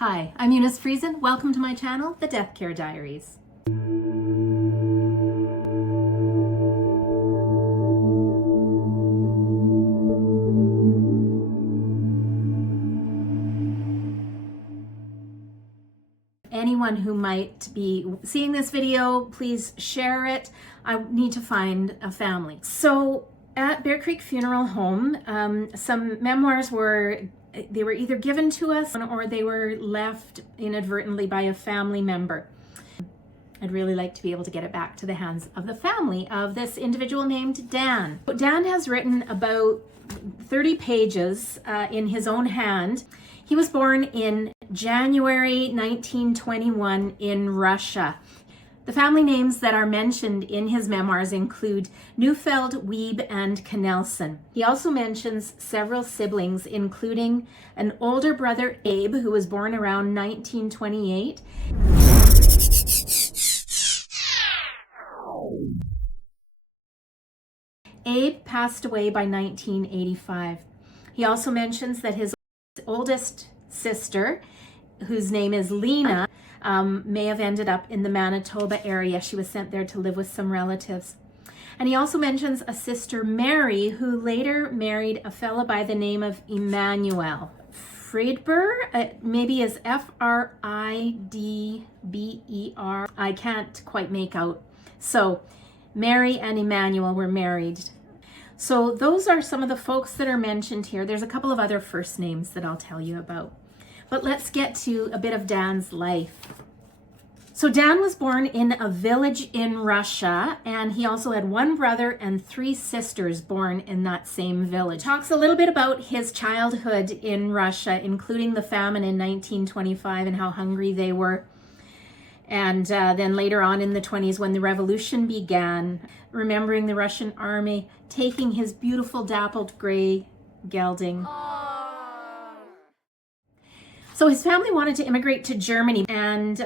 Hi, I'm Eunice. Welcome to my channel, the Deathcare Diaries. Anyone who might be seeing this video, please share it. I need to find a family. So at Bear Creek Funeral Home, some memoirs were either given to us or they were left inadvertently by a family member. I'd really like to be able to get it back to the hands of the family of this individual named Dan. Dan has written about 30 pages in his own hand. He was born in January 1921 in Russia. The family names that are mentioned in his memoirs include Neufeld, Wiebe, and Knelson. He also mentions several siblings, including an older brother, Abe, who was born around 1928. Abe passed away by 1985. He also mentions that his oldest sister, whose name is Lena, may have ended up in the Manitoba area. She was sent there to live with some relatives. And he also mentions a sister, Mary, who later married a fellow by the name of Emmanuel. Friedber, maybe is F-R-I-D-B-E-R. I can't quite make out. So Mary and Emmanuel were married. So those are some of the folks that are mentioned here. There's a couple of other first names that I'll tell you about. But let's get to a bit of Dan's life. So Dan was born in a village in Russia, and he also had one brother and 3 sisters born in that same village. Talks a little bit about his childhood in Russia, including the famine in 1925 and how hungry they were. And then later on in the 20s when the revolution began, remembering the Russian army taking his beautiful dappled gray gelding. So his family wanted to immigrate to Germany, and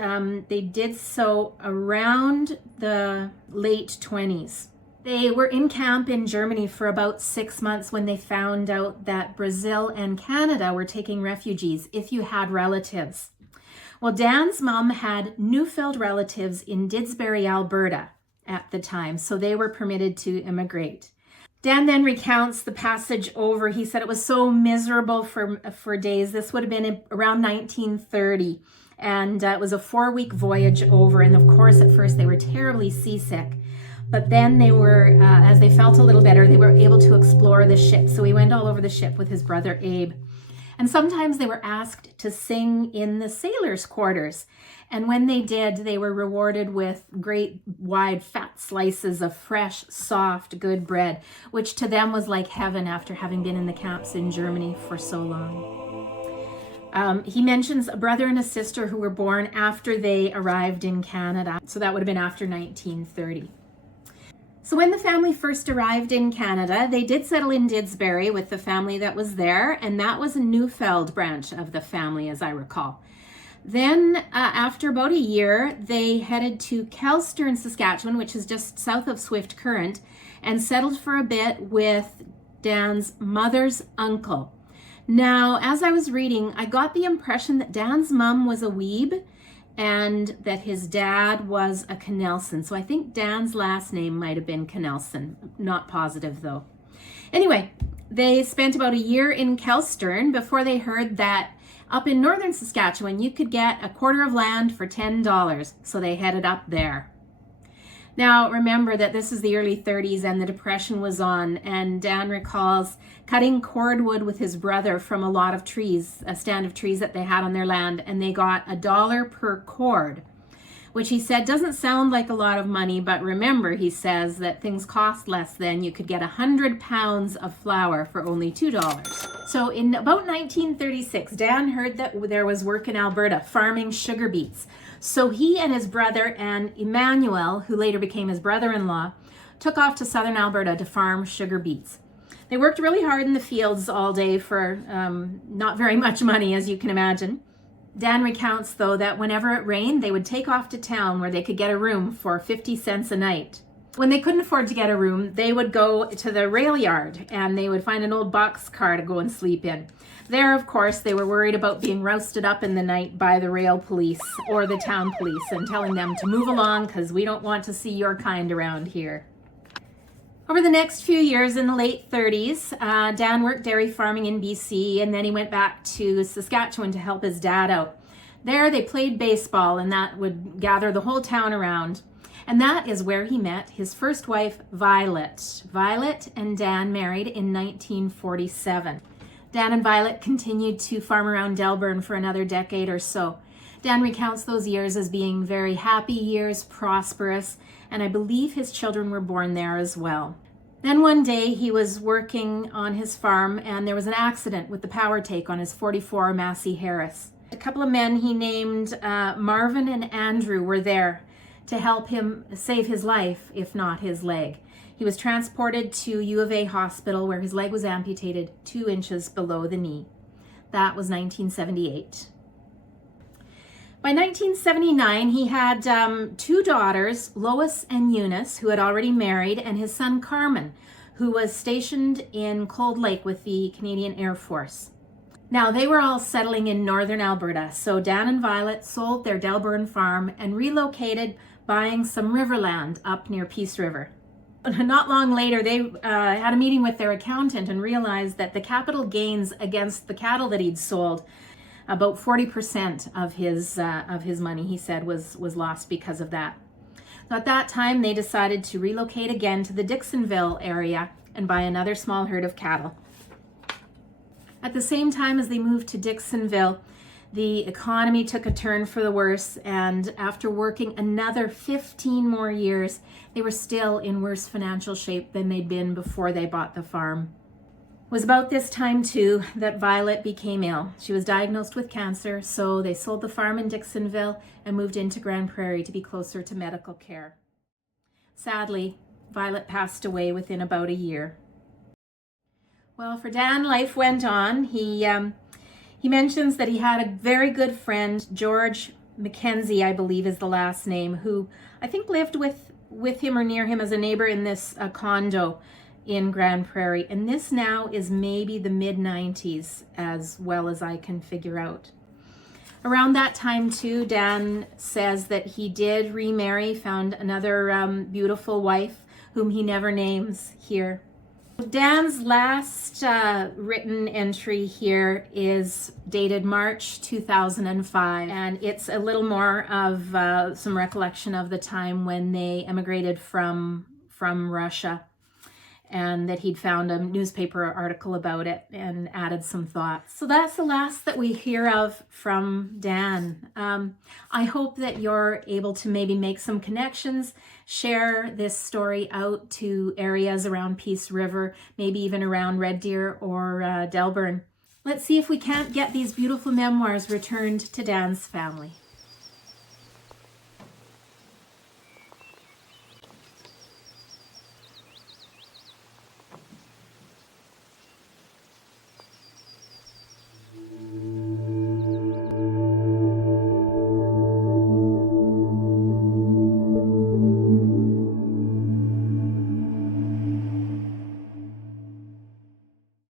they did so around the late 20s. They were in camp in Germany for about 6 months when they found out that Brazil and Canada were taking refugees if you had relatives. Well, Dan's mom had Neufeld relatives in Didsbury, Alberta at the time, so they were permitted to immigrate. Dan then recounts the passage over. He said it was so miserable for days. This would have been around 1930, and it was a 4-week voyage over. And of course, at first they were terribly seasick, but then they were, as they felt a little better, they were able to explore the ship. So he went all over the ship with his brother Abe. And sometimes they were asked to sing in the sailors' quarters. And when they did, they were rewarded with great, wide, fat slices of fresh, soft, good bread, which to them was like heaven after having been in the camps in Germany for so long. He mentions a brother and a sister who were born after they arrived in Canada. So that would have been after 1930. So when the family first arrived in Canada, they did settle in Didsbury with the family that was there, and that was a Neufeld branch of the family, as I recall. Then after about a year, they headed to Kelstern, Saskatchewan, which is just south of Swift Current, and settled for a bit with Dan's mother's uncle. Now, as I was reading, I got the impression that Dan's mom was a Wiebe and that his dad was a Knelson. So I think Dan's last name might have been Knelson. Not positive though. Anyway, they spent about a year in Kelstern before they heard that up in northern Saskatchewan, you could get a quarter of land for $10. So they headed up there. Now, remember that this is the early 30s and the Depression was on, and Dan recalls cutting cordwood with his brother from a lot of trees, a stand of trees that they had on their land, and they got $1 per cord, which he said doesn't sound like a lot of money, but remember, he says that things cost less then. You could get 100 pounds of flour for only $2. So in about 1936, Dan heard that there was work in Alberta farming sugar beets. So he and his brother and Emmanuel, who later became his brother-in-law, took off to southern Alberta to farm sugar beets. They worked really hard in the fields all day for not very much money, as you can imagine. Dan recounts, though, that whenever it rained, they would take off to town where they could get a room for 50 cents a night. When they couldn't afford to get a room, they would go to the rail yard and they would find an old boxcar to go and sleep in. There, of course, they were worried about being rousted up in the night by the rail police or the town police and telling them to move along because we don't want to see your kind around here. Over the next few years, in the late 30s, Dan worked dairy farming in BC, and then he went back to Saskatchewan to help his dad out. There they played baseball, and that would gather the whole town around. And that is where he met his first wife, Violet. Violet and Dan married in 1947. Dan and Violet continued to farm around Delburn for another decade or so. Dan recounts those years as being very happy years, prosperous, and I believe his children were born there as well. Then one day he was working on his farm and there was an accident with the power take on his 44 Massey Harris. A couple of men he named Marvin and Andrew were there to help him save his life, if not his leg. He was transported to U of A hospital where his leg was amputated 2 inches below the knee. That was 1978. By 1979, he had 2 daughters, Lois and Eunice, who had already married, and his son Carmen, who was stationed in Cold Lake with the Canadian Air Force. Now, they were all settling in northern Alberta, so Dan and Violet sold their Delburn farm and relocated, buying some riverland up near Peace River. Not long later, they had a meeting with their accountant and realized that the capital gains against the cattle that he'd sold, about 40% of his money, he said, was lost because of that. So at that time, they decided to relocate again to the Dixonville area and buy another small herd of cattle. At the same time as they moved to Dixonville, the economy took a turn for the worse, and after working another 15 more years, they were still in worse financial shape than they'd been before they bought the farm. It was about this time, too, that Violet became ill. She was diagnosed with cancer, so they sold the farm in Dixonville and moved into Grand Prairie to be closer to medical care. Sadly, Violet passed away within about a year. Well, for Dan, life went on. He mentions that he had a very good friend, George Mackenzie, I believe is the last name, who I think lived with him or near him as a neighbor in this condo in Grand Prairie. And this now is maybe the mid-90s, as well as I can figure out. Around that time, too, Dan says that he did remarry, found another beautiful wife, whom he never names here. Dan's last written entry here is dated March 2005, and it's a little more of some recollection of the time when they emigrated from Russia, and that he'd found a newspaper article about it and added some thoughts. So that's the last that we hear of from Dan. I hope that you're able to maybe make some connections, share this story out to areas around Peace River, maybe even around Red Deer or Delburn. Let's see if we can't get these beautiful memoirs returned to Dan's family.